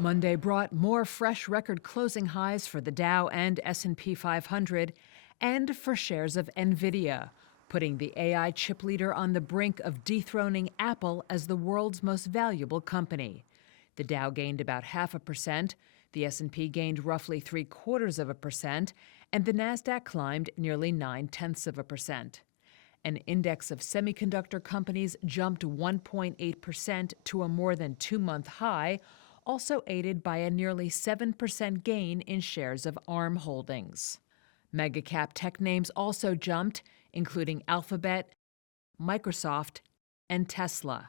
Monday brought more fresh record closing highs for the Dow and S&P 500 and for shares of Nvidia, putting the AI chip leader on the brink of dethroning Apple as the world's most valuable company. The Dow gained about 0.5%, the S&P gained roughly 0.75%, and the Nasdaq climbed nearly 0.9%. An index of semiconductor companies jumped 1.8% to a more than two-month high, also aided by a nearly 7% gain in shares of ARM Holdings. Mega-cap tech names also jumped, including Alphabet, Microsoft, and Tesla.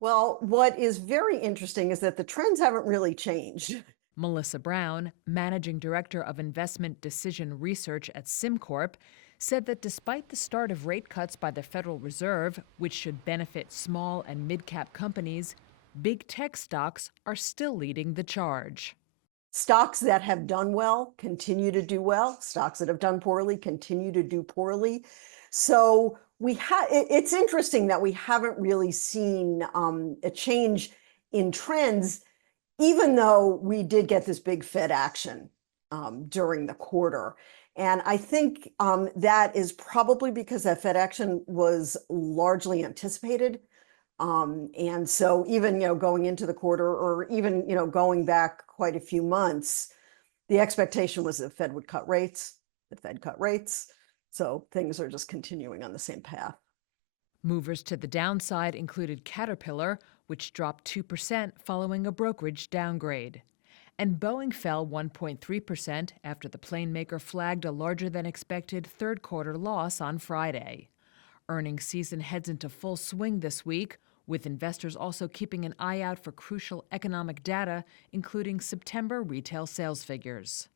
Well, what is very interesting is that the trends haven't really changed. Melissa Brown, managing director of investment decision research at SimCorp, said that despite the start of rate cuts by the Federal Reserve, which should benefit small and mid-cap companies, big tech stocks are still leading the charge. Stocks that have done well continue to do well. Stocks that have done poorly continue to do poorly. So it's interesting that we haven't really seen a change in trends, even though we did get this big Fed action during the quarter. And I think that is probably because that Fed action was largely anticipated. And so even, going into the quarter or even, going back quite a few months, the expectation was that the Fed would cut rates. The Fed cut rates. So things are just continuing on the same path. Movers to the downside included Caterpillar, which dropped 2% following a brokerage downgrade. And Boeing fell 1.3% after the plane maker flagged a larger than expected third quarter loss on Friday. Earnings season heads into full swing this week, with investors also keeping an eye out for crucial economic data, including September retail sales figures.